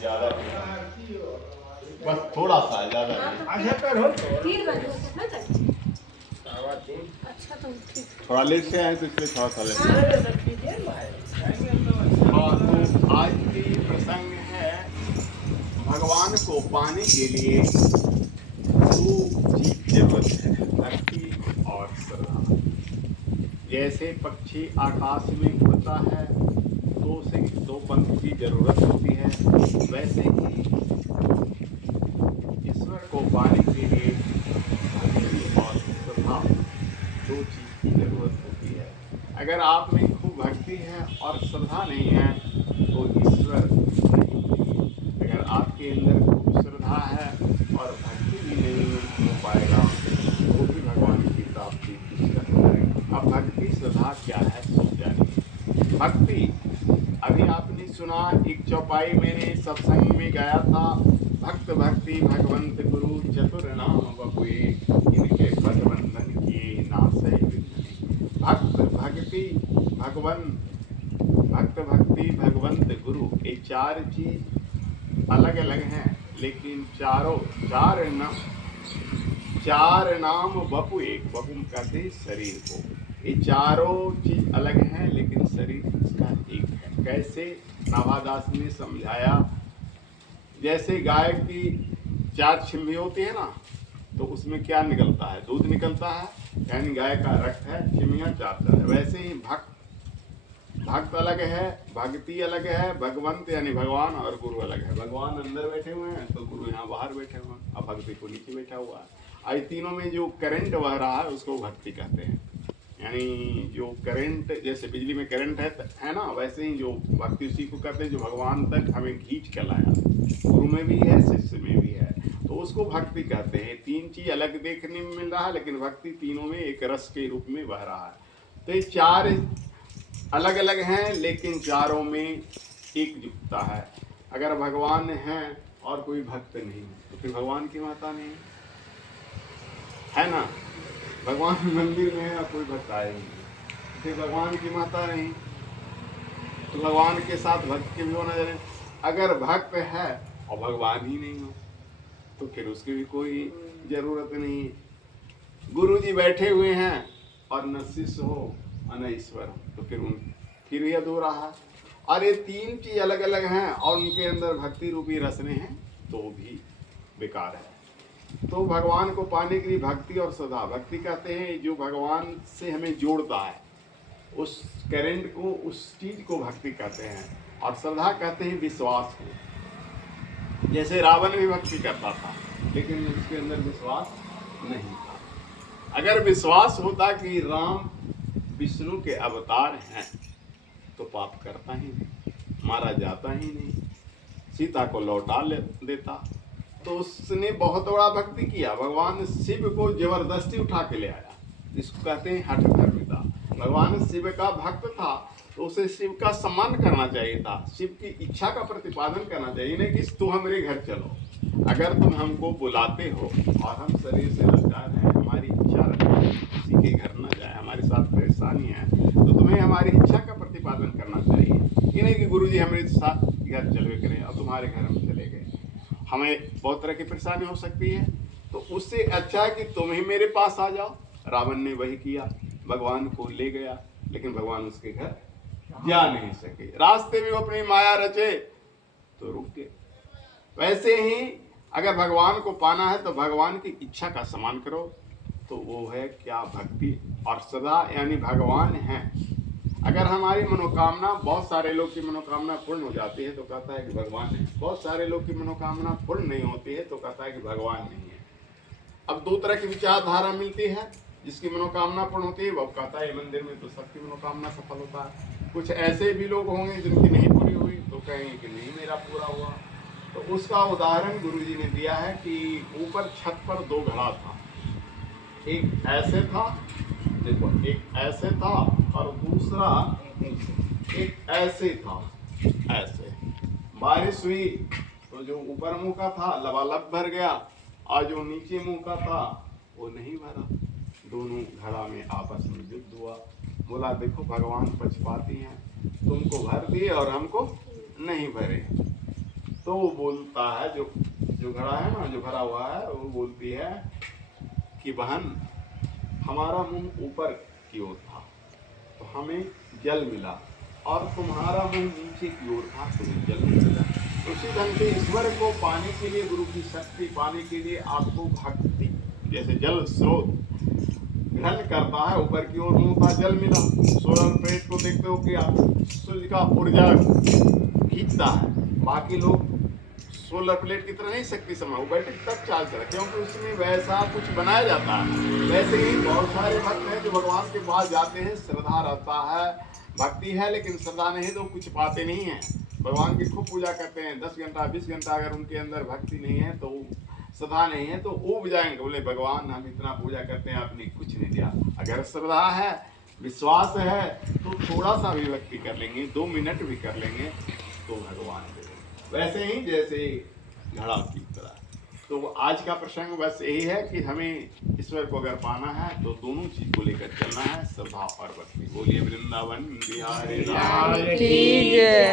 ज्यादा बस थोड़ा सा ज्यादा अच्छा तो ठीक। थोड़ा लेट से आए तो इसलिए थोड़ा सा लेट। और तो आज की प्रसंग है भगवान को पाने के लिए दो चीज जरूरत है, भक्ति और श्रद्धा। जैसे पक्षी आकाश में उड़ता है दो पंख की जरूरत होती है, वैसे ही ईश्वर को पाने के लिए भक्ति और श्रद्धा दो चीज की जरूरत होती है। अगर आप में खूब भक्ति है और श्रद्धा नहीं है तो ईश्वर नहीं मिलेंगे। अगर आपके अंदर खूब श्रद्धा है और भक्ति भी नहीं हो पाएगा तो भी भगवान की प्राप्ति दुष्कर हो जाएगी। अब भक्ति श्रद्धा क्या है सो जानिए। भक्ति अभी आपने सुना, एक चौपाई मैंने सत्संग में गाया था, भक्त भक्ति भगवंत गुरु चतुर नाम बपुए इनके पद बंधन किए नासै विघ्न। भक्त भक्ति भगवंत गुरु, ये चार चीज अलग अलग हैं, लेकिन चार नाम बपु एक, बपु कहते शरीर को। ये चारों चीज अलग हैं लेकिन शरीर इसका एक है। कैसे? नाभादास ने समझाया, जैसे गाय की चार छिम्भी होती है ना, तो उसमें क्या निकलता है? दूध निकलता है, यानी गाय का रक्त है, छिम्मियाँ चार है। वैसे ही भक्त अलग है, भक्ति अलग है, भगवंत यानी भगवान और गुरु अलग है। भगवान अंदर बैठे हुए हैं तो गुरु यहाँ बाहर बैठे हुए हैं, अब भक्ति को नीचे बैठा हुआ है। आज तीनों में जो करंट बह रहा है उसको भक्ति कहते हैं। यानी जो करंट, जैसे बिजली में करंट है ना, वैसे ही जो भक्ति उसी को कहते हैं जो भगवान तक हमें खींच के लाया। गुरु में भी है, शिष्य में भी है, तो उसको भक्ति कहते हैं। तीन चीज अलग देखने में मिल रहा है लेकिन भक्ति तीनों में एक रस के रूप में बह रहा है। तो ये चार अलग अलग हैं लेकिन चारों में एकजुटता है। अगर भगवान हैं और कोई भक्त नहीं तो फिर भगवान की माता नहीं है ना। भगवान मंदिर में है और कोई भक्त आए नहीं, फिर भगवान की माता नहीं, तो भगवान के साथ भक्त के भी होना चाहिए। अगर भक्त है और भगवान ही नहीं हो तो फिर उसकी भी कोई जरूरत नहीं है। गुरु जी बैठे हुए हैं और न शिष्य हो न ईश्वर हो तो फिर ये अधूरा है। और ये तीन चीज अलग अलग हैं और उनके अंदर भक्ति रूपी रसने हैं तो भी बेकार है। तो भगवान को पाने के लिए भक्ति और श्रद्धा, भक्ति कहते हैं जो भगवान से हमें जोड़ता है, उस करंट को, उस चीज को भक्ति कहते हैं। और श्रद्धा कहते हैं विश्वास को। जैसे रावण भी भक्ति करता था लेकिन उसके अंदर विश्वास नहीं था। अगर विश्वास होता कि राम विष्णु के अवतार हैं तो पाप करता ही नहीं, मारा जाता ही नहीं, सीता को लौटा देता। तो उसने बहुत बड़ा भक्ति किया, भगवान शिव को जबरदस्ती उठा के ले आया, इसको कहते हैं हठ धर्मिता। भगवान शिव का भक्त था तो उसे शिव का सम्मान करना चाहिए था, शिव की इच्छा का प्रतिपादन करना चाहिए, नहीं कि तुम हमारे घर चलो। अगर तुम हमको बुलाते हो और हम शरीर से लाचार हैं, हमारी इच्छा रखते हैं किसी के घर न जाए, हमारे साथ परेशानी है, तो तुम्हें हमारी इच्छा का प्रतिपादन करना चाहिए। ये नहीं कि गुरुजी हमारे साथ घर चले करें और तुम्हारे घर में चले गए, हमें बहुत तरह की परेशानी हो सकती है। तो उससे अच्छा है कि तुम ही मेरे पास आ जाओ। रावण ने वही किया, भगवान को ले गया लेकिन भगवान उसके घर जा नहीं सके, रास्ते में वो अपनी माया रचे तो रुक गए। वैसे ही अगर भगवान को पाना है तो भगवान की इच्छा का सम्मान करो, तो वो है क्या? भक्ति और श्रद्धा, यानी भगवान है। अगर हमारी मनोकामना, बहुत सारे लोग की मनोकामना पूर्ण हो जाती है तो कहता है कि भगवान है, बहुत सारे लोग की मनोकामना पूर्ण नहीं होती है तो कहता है कि भगवान नहीं है। अब दो तरह की विचारधारा मिलती है, जिसकी मनोकामना पूर्ण होती है वो कहता है मंदिर में तो सबकी मनोकामना सफल होता है। कुछ ऐसे भी लोग होंगे जिनकी नहीं पूरी हुई तो कहेंगे कि नहीं मेरा पूरा हुआ। तो उसका उदाहरण गुरुजी ने दिया है कि ऊपर छत पर दो घड़ा था, एक ऐसे था, देखो एक ऐसे था और दूसरा एक ऐसे था। ऐसे बारिश हुई तो जो ऊपर मुंह का था लबालब भर गया और जो नीचे मुंह का था वो नहीं भरा। दोनों घड़ा में आपस में युद्ध हुआ। बोला देखो भगवान पक्षपाती हैं, तुमको भर दिए और हमको नहीं भरे। तो वो बोलता है, जो घड़ा है ना, जो भरा हुआ है, वो बोलती है कि बहन हमारा मुंह ऊपर की ओर था तो हमें जल मिला, और तुम्हारा मुंह नीचे की ओर था, तुम्हें जल नहीं मिला। तो उसी ढंग से ईश्वर को पाने के लिए, गुरु की शक्ति पाने के लिए आपको भक्ति, जैसे जल स्रोत ग्रहण करता है, ऊपर की ओर मुंह था, जल मिला। सोलर प्लेट को देखते हो कि आप सूर्य का ऊर्जा खींचता है, बाकी लोग सोलर प्लेट की तरह नहीं शक्ति समय, वो बैटरी तब चार्ज करा, क्योंकि उसमें वैसा कुछ बनाया जाता है। वैसे ही बहुत सारे भक्त हैं जो भगवान के पास जाते हैं, श्रद्धा रहता है, भक्ति है, लेकिन श्रद्धा नहीं तो कुछ पाते नहीं है। भगवान की खूब पूजा करते हैं 10 घंटा 20 घंटा, अगर उनके अंदर भक्ति नहीं है तो, श्रद्धा नहीं है तो ऊब जाएंगे, बोले भगवान हम इतना पूजा करते हैं आपने कुछ नहीं दिया। अगर श्रद्धा है, विश्वास है, तो थोड़ा सा भी भक्ति कर लेंगे, 2 मिनट भी कर लेंगे तो भगवान दे। वैसे ही जैसे घड़ा की तरह। तो आज का प्रसंग बस यही है कि हमें ईश्वर को अगर पाना है तो दोनों चीज को लेकर चलना है, श्रद्धा और भक्ति। बोलिए वृंदावन बिहारी लाल की जय।